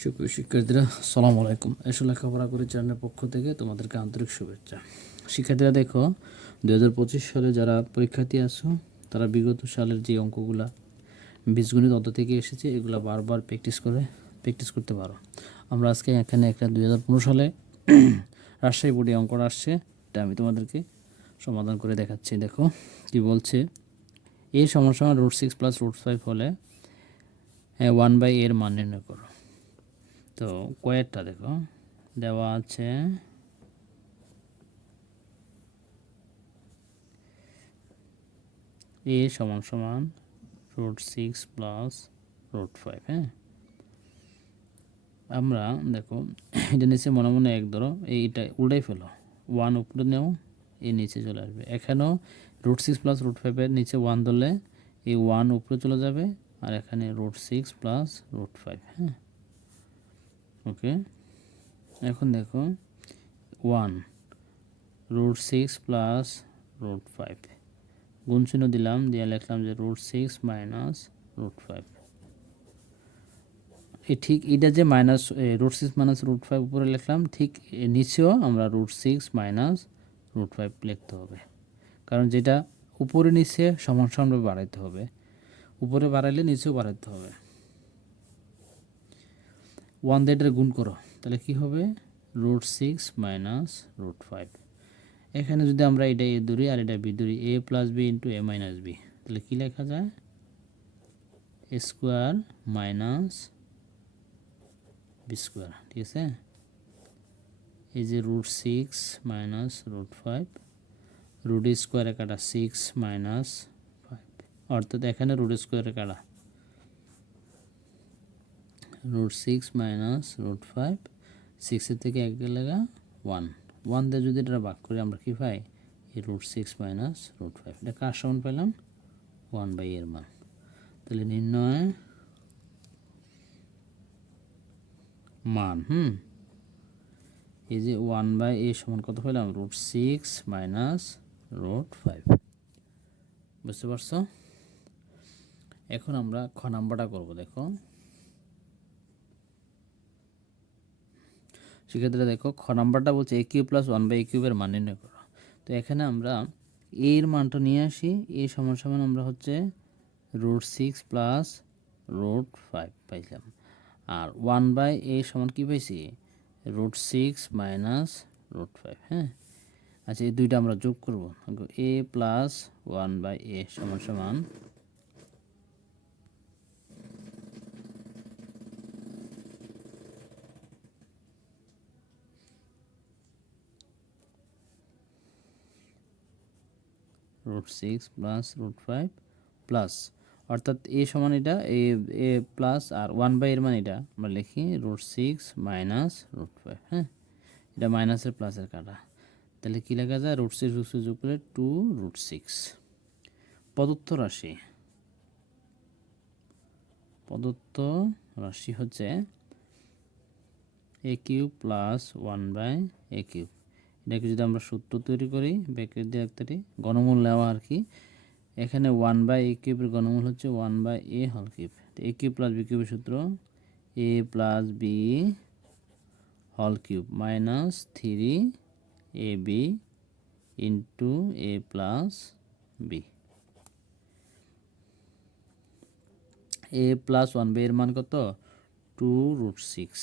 সুপ্রিয় শিক্ষার্থীরা, আসসালামু আলাইকুম। এসো লেখাপড়া করে চ্যানেলের পক্ষ থেকে তোমাদেরকে আন্তরিক শুভেচ্ছা। শিক্ষার্থীরা দেখো, 2025 সালে যারা পরীক্ষার্থী আছো তারা বিগত সালের যে অঙ্কগুলা বীজগণিত অধ্যায় থেকে এসেছে এগুলা বারবার প্র্যাকটিস করতে পারো। আমরা আজকে এখানে একটা 2015 সালে রাজশাহী বোর্ডে অঙ্কটা আসছে, এটা আমি তোমাদেরকে সমাধান করে দেখাচ্ছি। দেখো কি বলছে, এ সমান সমান √6 + √5 হলে 1/a এর মান নির্ণয় করো। তো কয়েকটা দেখো দেওয়া আছে, a সমান সমান √6 + √5। হ্যাঁ, আমরা দেখো এটা নিচে মনে মনে এক ধরো, এইটা উল্টাই ফেলো, 1 উপরে নেও, এই নিচে চলে আসবে। এখানেও √6 + √5 এর নিচে 1 ধরলে এই 1 উপরে চলে যাবে, আর এখানে √6 + √5। হ্যাঁ, ওকে। এখন দেখো 1 √6 + √5 গুণ চিহ্ন দিলাম, দিয়ে লিখলাম যে √6 - √5। ঠিক এটা যে √6 - √5 উপরে লিখলাম, ঠিক নিচেও আমরা √6 - √5 লিখতে হবে, কারণ যেটা উপরে নিচে সমান সমানভাবে বাড়াইতে হবে। উপরে বাড়াইলে নিচেও বাড়াইতে হবে। 1 দিয়ে এটা গুণ করো, তাহলে কি হবে? √6 - √5। এখানে যদি আমরা এটা a ধরি আর এটা b ধরি, a + b × a - b, তাহলে কি লেখা যায়? a square minus b square. ঠিক আছে, এই যে √6 - √5, রুট স্কোয়ারে কাটা 6 - 5, অর্থাৎ এখানে রুট স্কোয়ারে কাটা √6 - √5, 6 থেকে 1 গেলে 1 দিয়ে যদি এটা ভাগ করি আমরা কি পাই? এই √6 - √5। এটা কার সমান পেলাম? 1/a এর মান। তাহলে নির্ণয় মান, এই যে 1/a সমান কত পেলাম? √6 - √5। বুঝতে পারছো? এখন আমরা খ নাম্বারটা করব। দেখো শিক্ষার্থীরা, দেখো খ নাম্বারটা বলছে a³ + 1/a³ এর মান নির্ণয় করো। তো এখানে আমরা a এর মানটা নিয়ে আসি। a সমান সমান আমরা হচ্ছে √6 + √5 পাইলাম, আর 1/a সমান কি পাইছি? √6 - √5। হ্যাঁ, আচ্ছা, এই দুইটা আমরা যোগ করব। a + 1/a সমান সমান √6 + √5 প্লাস, অর্থাৎ a সমান এটা a প্লাস, আর 1/a এর মান এটা আমরা লিখি √6 - √5। হ্যাঁ, এটা মাইনাসের প্লাসের কাটা, তাহলে কি লেখা যায়? √6 যোগ করে 2√6। প্রদত্ত রাশি হচ্ছে a³ + 1/a³। এটাকে যদি আমরা সূত্র তৈরি করি, ব্র্যাকেট দিয়ে একটা গণমূল নেওয়া আর কি। এখানে 1/a³ এর গণমূল হচ্ছে 1/a whole cube. a³ + b³ এর সূত্র a + b whole cube minus 3ab × a + b। a + 1/a এর মান কত? 2√6।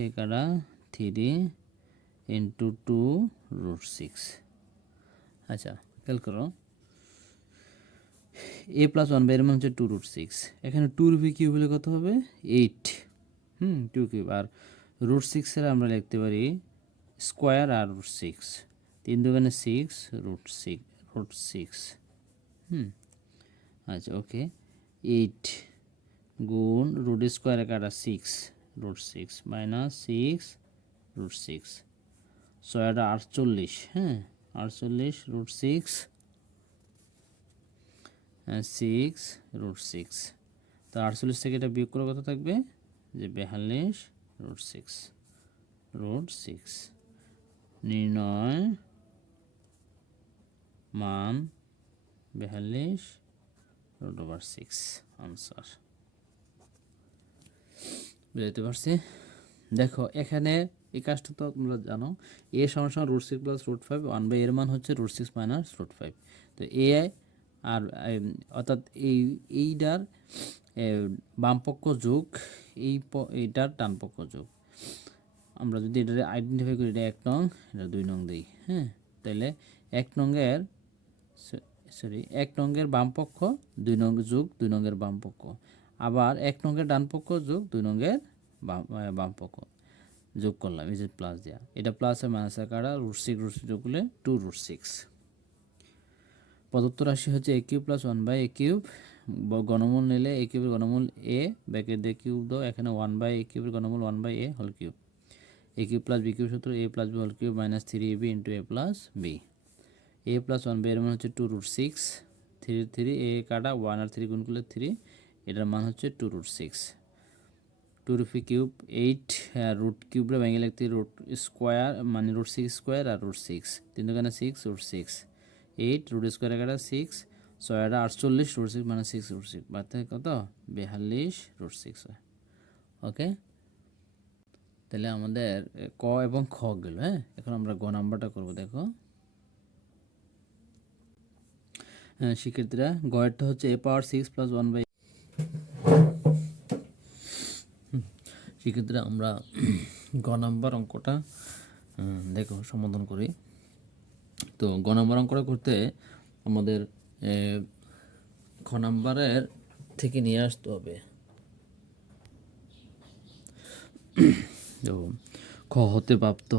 এই কাটা 3 × 2√6। আচ্ছা, খেয়াল করো, a + 1/a এর মান হচ্ছে 2√6। এখানে 2√3 হলে কত হবে? 8। 2³ আর √6 এর আমরা লিখতে পারি স্কোয়ার আর √6, 3 × 2 = 6, √6। আচ্ছা, ওকে। 8 গুণ রুট স্কোয়ারে কাটা 6, √6 মাইনাস 6 √6, 6 48। হ্যাঁ, 48 √6 6 √6। তো 48 থেকে এটা বিয়োগ করে কত থাকবে? যে 42 √6। নির্ণয় মান 42 √6 আনসার। বুঝতে পারছি। দেখো এখানে এই কাজটা তো তোমরা জানো, এ সমান সমান √6 প্লাস √5, 1/a এর মান হচ্ছে √6 মাইনাস √5। তো এ আর অর্থাৎ এইটার বাম পক্ষ যোগ এইটার ডান পক্ষ যোগ। আমরা যদি এটা আইডেন্টিফাই করি, এটা 1 নং, এটা 2 নং দিই, হ্যাঁ, তাহলে 1 নংয়ের সরি 1 নংয়ের বাম পক্ষ 2 নং যোগ 2 নংয়ের বাম পক্ষ, আবার 1 নংয়ের ডান পক্ষ যোগ 2 নংয়ের বাম পক্ষ যোগ করলাম, এই যে প্লাস দেওয়া, এটা প্লাসে মাইনাসে কাটা √6 যোগ করলে 2√6। প্রদত্ত রাশি হচ্ছে a cube plus 1/a cube, গণমূল নিলে a কিউবের গণমূল a, ব্যাকেট দিয়ে কিউব দাও, এখানে 1/a কিউবের গণমূল 1/a whole cube, a cube plus b cube সূত্র a plus b whole cube minus 3ab into a plus b। a plus 1/a এর মান হচ্ছে 2√6, 3 a কাটা 1 আর 3 গুণ করলে 3, এটার মান হচ্ছে 2√6। 2 কিউব 8, রুট কিউবরে ভেঙে লিখতে রুট স্কোয়ার মানে √6 স্কোয়ার আর √6, 3 দোকানে 6 √6, 8 রুট স্কোয়ার কাটা 6, 6 আর 48 √6 মানে 6 √6, বাদ থেকে কত 42 √6 হয়। ওকে, তাহলে আমাদের ক এবং খ গেল। হ্যাঁ, এখন আমরা গ নাম্বারটা করব। দেখো শিক্ষার্থীরা, গয়েরটা হচ্ছে a পাওয়ার 6 প্লাস 1/, শিক্ষার্থীরা আমরা গ নাম্বার অঙ্কটা দেখো সমাধান করি। তো গ নাম্বার অঙ্কটা করতে আমাদের খ নাম্বারের থেকে নিয়ে আসতে হবে। তো খ হতে প্রাপ্ত,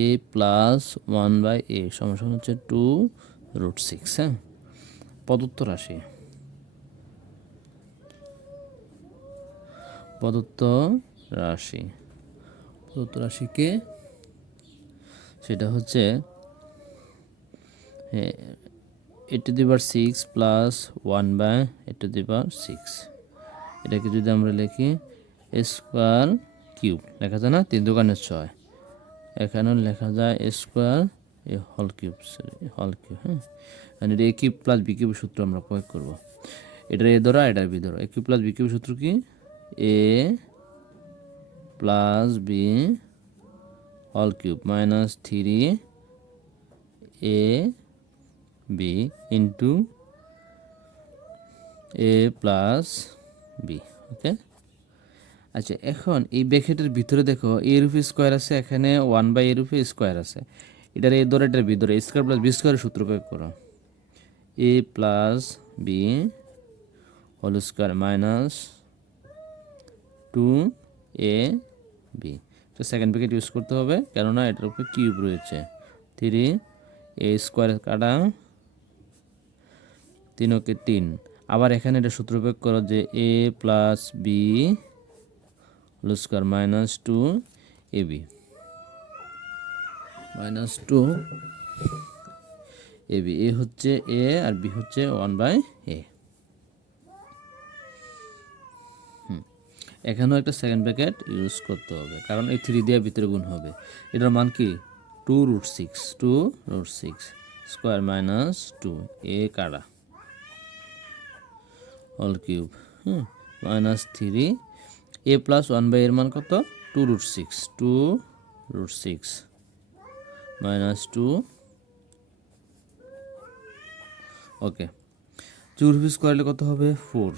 a প্লাস 1/a সমান হচ্ছে 2√6। হ্যাঁ, প্রদত্ত রাশি, প্রদত্ত রাশিকে সেটা হচ্ছে a⁻6 প্লাস 1/a⁻6, এটাকে যদি আমরা লিখি a স্কোয়ার কিউব, লেখা যায় না 3 দোকানে 6, এখানেও লেখা যায় a স্কোয়ার হোল কিউব, হ্যাঁ, এটা a cube plus b cube সূত্র আমরা প্রয়োগ করব। এটার a ধরা, এটার b ধরা, a cube plus b cube সূত্র কি, a plus b whole cube minus 3ab into a plus b। Okay, আচ্ছা, এখন এই ব্র্যাকেটের ভিতরে দেখো a এর উপরে স্কোয়ার আছে, এখানে 1/a এর উপরে স্কোয়ার আছে, এটার a ধরে, এটার b ধরে, a স্কোয়ার প্লাস b স্কোয়ারের সূত্র প্রয়োগ করো, a plus b whole square minus 2ab। তো সেকেন্ড ব্র্যাকেট ইউজ করতে হবে, কেননা এটার উপরে কিউব রয়েছে, 3a স্কোয়ার কাটা 3 ওকে 3, আবার এখানে এটা সূত্র প্রয়োগ করো যে a plus b whole square minus 2ab এ হচ্ছে a আর b হচ্ছে 1/a। এখানেও একটা সেকেন্ড ব্র্যাকেট ইউজ করতে হবে, কারণ এই 3 দিয়ে ভিতরে গুণ হবে। এটার মান কি 2√6 স্কোয়ার মাইনাস 2a কাটা whole cube, minus 3a plus 1/a এর মান কত 2√6 মাইনাস 2। ওকে, 2 স্কোয়ার হলে কত হবে 4,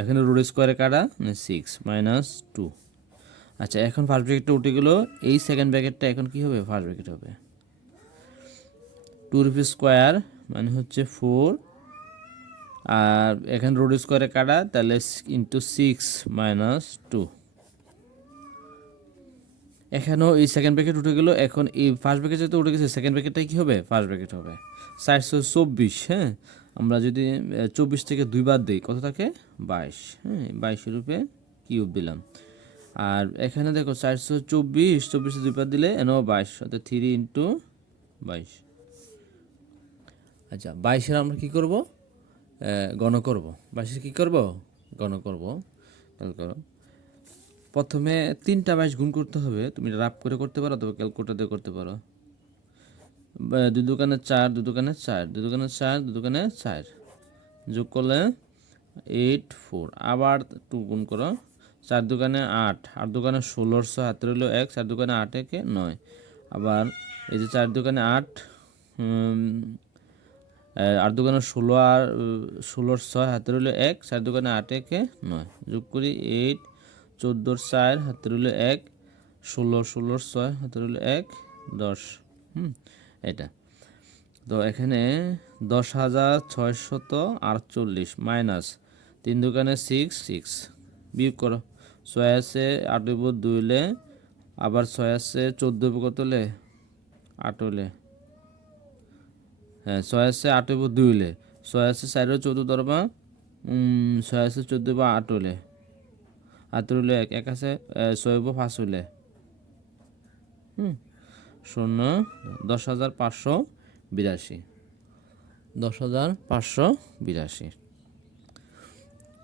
এখানে √, স্কোয়ারে কাটা 6 মাইনাস 2। আচ্ছা, এখন ফার্স্ট ব্র্যাকেটটা উঠে গেল, এই সেকেন্ড ব্র্যাকেটটা এখন কি হবে, ফার্স্ট ব্র্যাকেট হবে। 2 স্কোয়ার মানে হচ্ছে 4, আর এখানে √, স্কোয়ারে কাটা, তাহলে ইন্টু 6 মাইনাস 2। এখানেও এই সেকেন্ড ব্র্যাকেট উঠে গেল, এখন এই ফার্স্ট ব্র্যাকেট যেহেতু উঠে গেছে, সেকেন্ড ব্র্যাকেটটাই কি হবে, ফার্স্ট ব্র্যাকেট হবে। 424, হ্যাঁ, আমরা যদি 24 থেকে 2 বাদ দিই কত থাকে 22, হ্যাঁ, 22 রূপে কিউব দিলাম। আর এখানে দেখো 424, 24 2 বাদ দিলে এনো 22, অর্থাৎ 3 ইন্টু 22। আচ্ছা, 22-এর আমরা কী করব, গণ করব। 22-এর কী করব, গণ করব। খেয়াল করো, প্রথমে 3টা 22 গুণ করতে হবে, তুমি রাফ করে করতে পারো, তবে ক্যালকুলেটর দিয়ে করতে পারো। 2 দোকানে 4, 2 দোকানে 4, 2 দোকানে 4, 2 দোকানে 4, যোগ করলে 84, আবার 2 গুণ করো, 4 দোকানে 8, 8 দোকানে 16, 6 হাতে রইল 1, 4 দোকানে 8 একে 9, আবার এই যে 4 দোকানে 8, 8 দোকানে 16 আর 16, 6 হাতে রইল 1, 4 দোকানে 8 একে 9, যোগ করি 8, 14, 4 হাতে রইল 1, 16, 16, 6 হাতে রইল 1, 10। এটা তো এখানে 10,648 মাইনাস 3 দোকানে 6, 6 বিয়োগ করো, 6 আছে 8 হইব 2 হলে, আবার 6 আছে 14 হইব কত হলে 8 হলে, হ্যাঁ 6 আছে 8 হইব 2 হলে, 6 আছে 4 14 ধরবা, 6 আছে 14 হইব 8 হলে, 8 হইলে 1 আছে 6 হইব 5 হইলে, 0, 10,582, 10,582।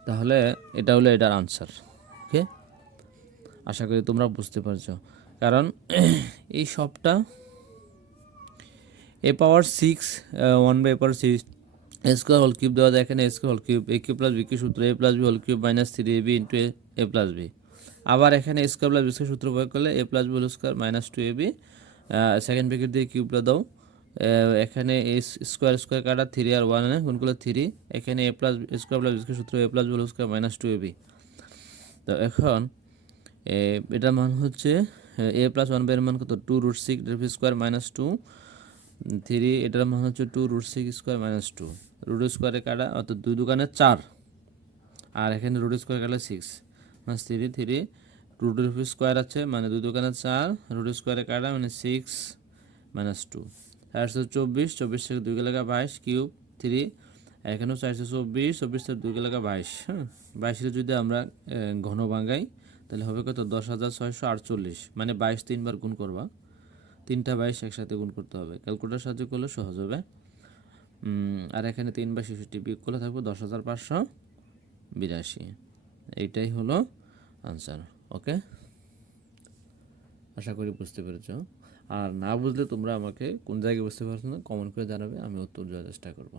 তাহলে এটা হলো এটার আনসার। ওকে, আশা করি তোমরা বুঝতে পারছো, কারণ এই সবটা a power 6 1 by power 6 a square whole cube দেওয়া যায়, এখানে a square whole cube, a cube plus b cube সূত্র a plus b whole cube minus 3ab into a plus b, আবার এখানে a square plus b square সূত্র প্রয়োগ করলে a plus b whole square minus 2ab, second bracket দিয়ে কিউবটা দাও, এখানে a স্কোয়ার স্কোয়ার কাটা 3 আর 1 গুণ করলে 3, এখানে a plus square plus b square সূত্র a plus b whole square minus 2ab। তো এখন এটার মান হচ্ছে a প্লাস 1 এর মান কত 2√6 স্কোয়ার মাইনাস 2, 3, এটার মান হচ্ছে 2√6 স্কোয়ার মাইনাস 2, রুট স্কোয়ারে কাটা অর্থাৎ 2 দোকানে 4, আর এখানে রুট স্কোয়ার কাটলে 6 মাইনাস 3, 3 রুট স্কোয়ার আছে মানে 2 দোকানে 4, রুট স্কোয়ারে কাটা মানে 6 মাইনাস 2, 424, 24 থেকে 2 গেলে 22 কিউব 3, এখানেও 424, 24 থেকে 2 গেলে 22, হ্যাঁ 22 যদি আমরা ঘন ভাঙাই তাহলে হবে কত 10,648, মানে 22 3বার গুণ করবা, 3টা 22 একসাথে গুণ করতে হবে, ক্যালকুলেটর সাহায্য করলে সহজ হবে। আর এখানে 3/66 বিয়োগ করলে থাকবে 10,582, এইটাই হলো আনসার। ওকে, আশা করি বুঝতে পেরেছ, আর না বুঝলে তোমরা আমাকে কোন জায়গায় বুঝতে পারছো না কমেন্ট করে জানাবে, আমি উত্তর দেওয়ার চেষ্টা করব।